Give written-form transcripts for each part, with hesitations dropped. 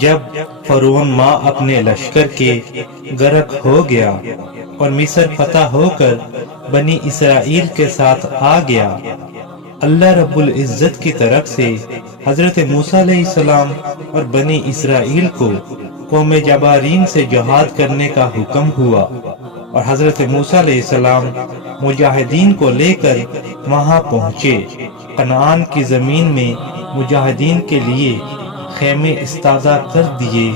جب فرعون ماں اپنے لشکر کے غرق ہو گیا اور مصر فتح ہو کر بنی اسرائیل کے ساتھ آ گیا، اللہ رب العزت کی طرف سے حضرت موسیٰ علیہ السلام اور بنی اسرائیل کو قوم جبارین سے جہاد کرنے کا حکم ہوا، اور حضرت موسیٰ علیہ السلام مجاہدین کو لے کر وہاں پہنچے۔ کنعان کی زمین میں مجاہدین کے لیے خیمے استادہ کر دیے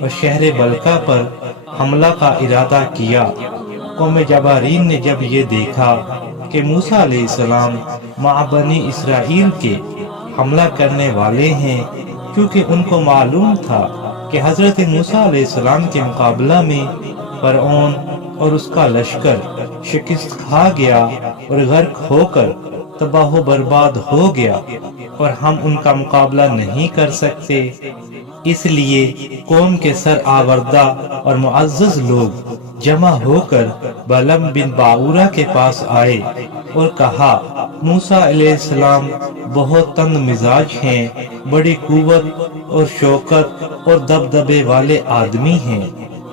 اور شہر بلقا پر حملہ کا ارادہ کیا۔ قوم جبارین نے جب یہ دیکھا کہ موسیٰ علیہ السلام مع بنی اسرائیل کے حملہ کرنے والے ہیں، کیونکہ ان کو معلوم تھا کہ حضرت موسیٰ علیہ السلام کے مقابلہ میں فرعون اور اس کا لشکر شکست کھا گیا اور غرق ہو کر تباہ و برباد ہو گیا، اور ہم ان کا مقابلہ نہیں کر سکتے، اس لیے قوم کے سر آوردہ اور معزز لوگ جمع ہو کر بلعم بن باعورہ کے پاس آئے اور کہا، موسیٰ علیہ السلام بہت تند مزاج ہیں، بڑی قوت اور شوکت اور دبدبے والے آدمی ہیں،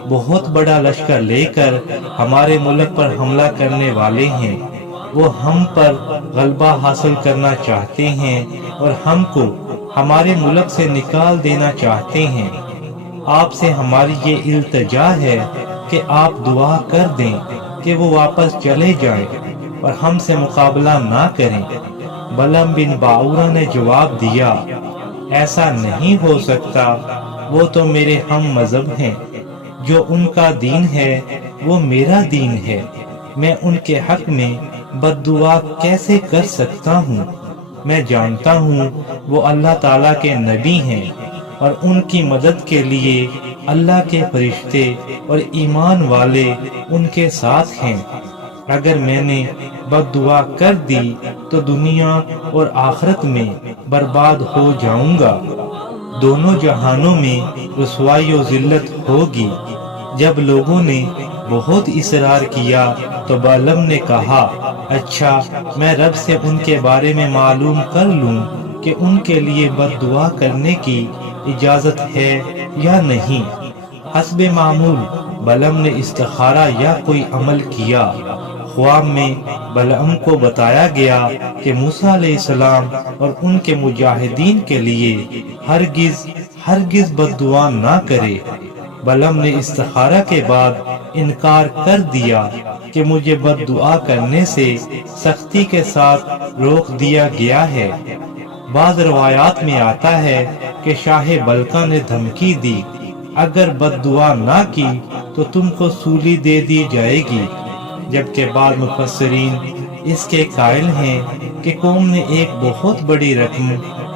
بہت بڑا لشکر لے کر ہمارے ملک پر حملہ کرنے والے ہیں، وہ ہم پر غلبہ حاصل کرنا چاہتے ہیں اور ہم کو ہمارے ملک سے نکال دینا چاہتے ہیں۔ آپ سے ہماری یہ التجا ہے کہ آپ دعا کر دیں کہ وہ واپس چلے جائیں اور ہم سے مقابلہ نہ کریں۔ بلعم بن باعورہ نے جواب دیا، ایسا نہیں ہو سکتا، وہ تو میرے ہم مذہب ہیں، جو ان کا دین ہے وہ میرا دین ہے، میں ان کے حق میں بد دعا کیسے کر سکتا ہوں؟ میں جانتا ہوں وہ اللہ تعالیٰ کے نبی ہیں اور ان کی مدد کے لیے اللہ کے فرشتے اور ایمان والے ان کے ساتھ ہیں۔ اگر میں نے بد دعا کر دی تو دنیا اور آخرت میں برباد ہو جاؤں گا، دونوں جہانوں میں رسوائی و ذلت ہوگی۔ جب لوگوں نے بہت اصرار کیا تو بلعم نے کہا، اچھا میں رب سے ان کے بارے میں معلوم کر لوں کہ ان کے لیے بد دعا کرنے کی اجازت ہے یا نہیں۔ حسب معمول بلعم نے استخارہ یا کوئی عمل کیا۔ خواب میں بلعم کو بتایا گیا کہ موسیٰ علیہ السلام اور ان کے مجاہدین کے لیے ہرگز بد دعا نہ کرے۔ بلعم نے استخارہ کے بعد انکار کر دیا کہ مجھے بد دعا کرنے سے سختی کے ساتھ روک دیا گیا ہے۔ بعض روایات میں آتا ہے کہ شاہ بلقا نے دھمکی دی، اگر بد دعا نہ کی تو تم کو سولی دے دی جائے گی، جبکہ بعض مفسرین اس کے قائل ہیں کہ قوم نے ایک بہت بڑی رقم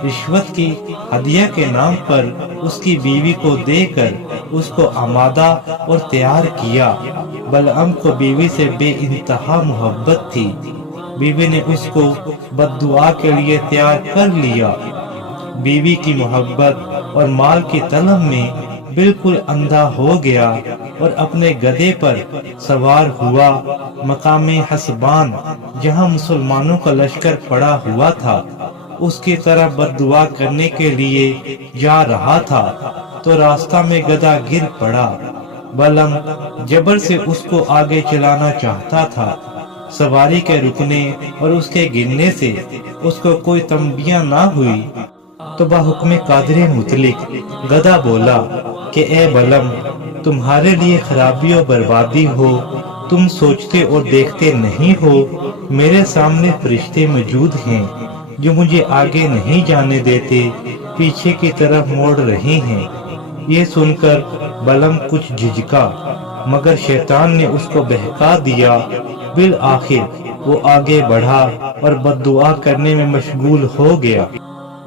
رشوت کی ہدیہ کے نام پر اس کی بیوی کو دے کر اس کو آمادہ اور تیار کیا۔ بلعم کو بیوی سے بے انتہا محبت تھی، بیوی نے اس کو بد دعا کے لیے تیار کر لیا۔ بیوی کی محبت اور مال کی طلب میں بالکل اندھا ہو گیا اور اپنے گدھے پر سوار ہوا مقام حسبان، جہاں مسلمانوں کا لشکر پڑا ہوا تھا، اس کی طرف بد دعا کرنے کے لیے جا رہا تھا تو راستہ میں گدھا گر پڑا۔ بلعم جبر سے اس کو آگے چلانا چاہتا تھا۔ سواری کے رکنے اور اس کے گرنے سے اس کو کوئی تنبیہ نہ ہوئی تو بحکم قادر مطلق گدھا بولا کہ اے بلعم، تمہارے لیے خرابی و بربادی ہو، تم سوچتے اور دیکھتے نہیں ہو، میرے سامنے فرشتے موجود ہیں جو مجھے آگے نہیں جانے دیتے، پیچھے کی طرف موڑ رہے ہیں۔ یہ سن کر بلعم کچھ جھجکا، مگر شیطان نے اس کو بہکا دیا۔ بالآخر وہ آگے بڑھا اور بد دعا کرنے میں مشغول ہو گیا۔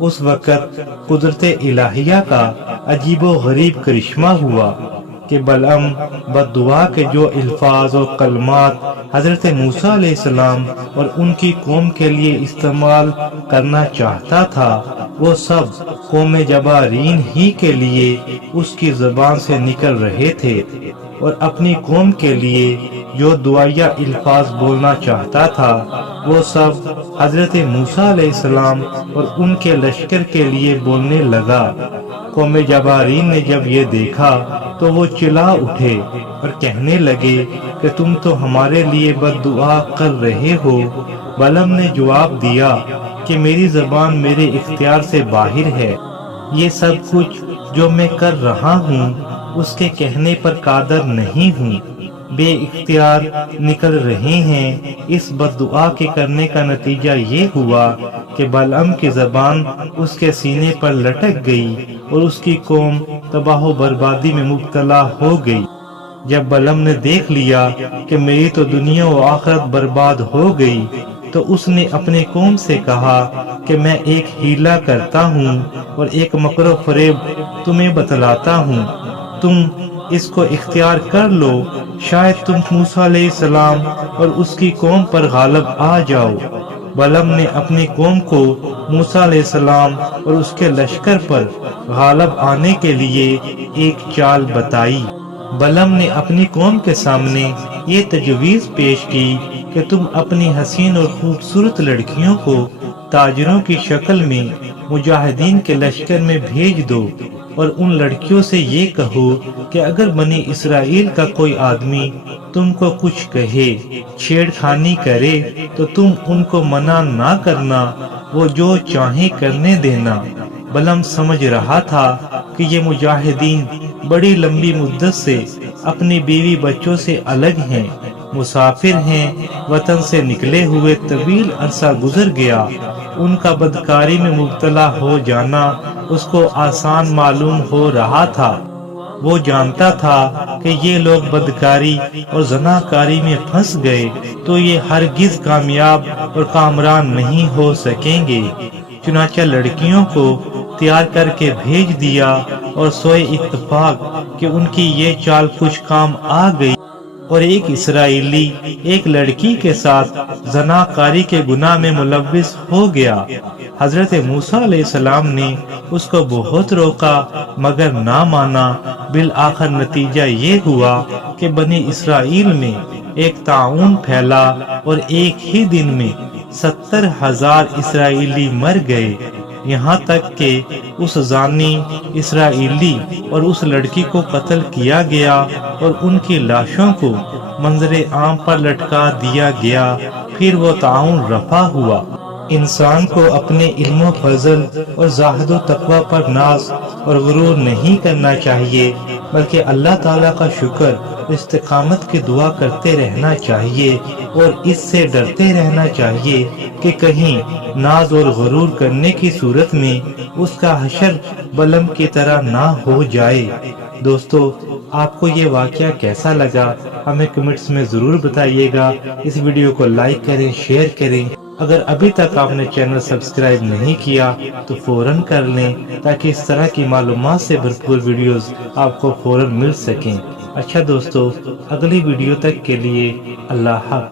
اس وقت قدرت الہیہ کا عجیب و غریب کرشمہ ہوا کہ بلعم بد دعا کے جو الفاظ و کلمات حضرت موسیٰ علیہ السلام اور ان کی قوم کے لیے استعمال کرنا چاہتا تھا، وہ سب قوم جبارین ہی کے لیے اس کی زبان سے نکل رہے تھے، اور اپنی قوم کے لیے جو دعائیہ الفاظ بولنا چاہتا تھا وہ سب حضرت موسیٰ علیہ السلام اور ان کے لشکر کے لیے بولنے لگا۔ قوم جبارین نے جب یہ دیکھا تو وہ چلا اٹھے اور کہنے لگے کہ تم تو ہمارے لیے بد دعا کر رہے ہو۔ بلعم نے جواب دیا کہ میری زبان میرے اختیار سے باہر ہے، یہ سب کچھ جو میں کر رہا ہوں اس کے کہنے پر قادر نہیں ہوں، بے اختیار نکل رہے ہیں۔ اس بد دعا کے کرنے کا نتیجہ یہ ہوا کہ بلعم کی زبان اس کے سینے پر لٹک گئی اور اس کی قوم تباہ و بربادی میں مبتلا ہو گئی۔ جب بلعم نے دیکھ لیا کہ میری تو دنیا و آخرت برباد ہو گئی تو اس نے اپنے قوم سے کہا کہ میں ایک ہیلا کرتا ہوں اور ایک مکر و فریب تمہیں بتلاتا ہوں، تم اس کو اختیار کر لو، شاید تم موسیٰ علیہ السلام اور اس کی قوم پر غالب آ جاؤ۔ بلعم نے اپنی قوم کو موسیٰ علیہ السلام اور اس کے لشکر پر غالب آنے کے لیے ایک چال بتائی۔ بلعم نے اپنی قوم کے سامنے یہ تجویز پیش کی کہ تم اپنی حسین اور خوبصورت لڑکیوں کو تاجروں کی شکل میں مجاہدین کے لشکر میں بھیج دو اور ان لڑکیوں سے یہ کہو کہ اگر بنی اسرائیل کا کوئی آدمی تم کو کچھ کہے، چھیڑ خانی کرے تو تم ان کو منع نہ کرنا، وہ جو چاہیں کرنے دینا۔ بلعم سمجھ رہا تھا کہ یہ مجاہدین بڑی لمبی مدت سے اپنی بیوی بچوں سے الگ ہیں، مسافر ہیں، وطن سے نکلے ہوئے طویل عرصہ گزر گیا، ان کا بدکاری میں مبتلا ہو جانا اس کو آسان معلوم ہو رہا تھا۔ وہ جانتا تھا کہ یہ لوگ بدکاری اور زناکاری میں پھنس گئے تو یہ ہرگز کامیاب اور کامران نہیں ہو سکیں گے۔ چنانچہ لڑکیوں کو تیار کر کے بھیج دیا اور سوئے اتفاق کہ ان کی یہ چال کچھ کام آ گئی اور ایک اسرائیلی ایک لڑکی کے ساتھ زناکاری کے گناہ میں ملوث ہو گیا۔ حضرت موسیٰ علیہ السلام نے اس کو بہت روکا مگر نہ مانا۔ بالآخر نتیجہ یہ ہوا کہ بنی اسرائیل میں ایک طاعون پھیلا اور ایک ہی دن میں 70,000 اسرائیلی مر گئے، یہاں تک کہ اس زانی اسرائیلی اور اس لڑکی کو قتل کیا گیا اور ان کی لاشوں کو منظر عام پر لٹکا دیا گیا۔ پھر وہ طاعون رفع ہوا۔ انسان کو اپنے علم و فضل اور زاہد و تقوی پر ناز اور غرور نہیں کرنا چاہیے، بلکہ اللہ تعالیٰ کا شکر استقامت کی دعا کرتے رہنا چاہیے اور اس سے ڈرتے رہنا چاہیے کہ کہیں ناز اور غرور کرنے کی صورت میں اس کا حشر بلعم کی طرح نہ ہو جائے۔ دوستو، آپ کو یہ واقعہ کیسا لگا ہمیں کمنٹس میں ضرور بتائیے گا۔ اس ویڈیو کو لائک کریں، شیئر کریں۔ اگر ابھی تک آپ نے چینل سبسکرائب نہیں کیا تو فوراً کر لیں تاکہ اس طرح کی معلومات سے بھرپور ویڈیوز آپ کو فوراً مل سکیں۔ اچھا دوستو، اگلی ویڈیو تک کے لیے اللہ حافظ۔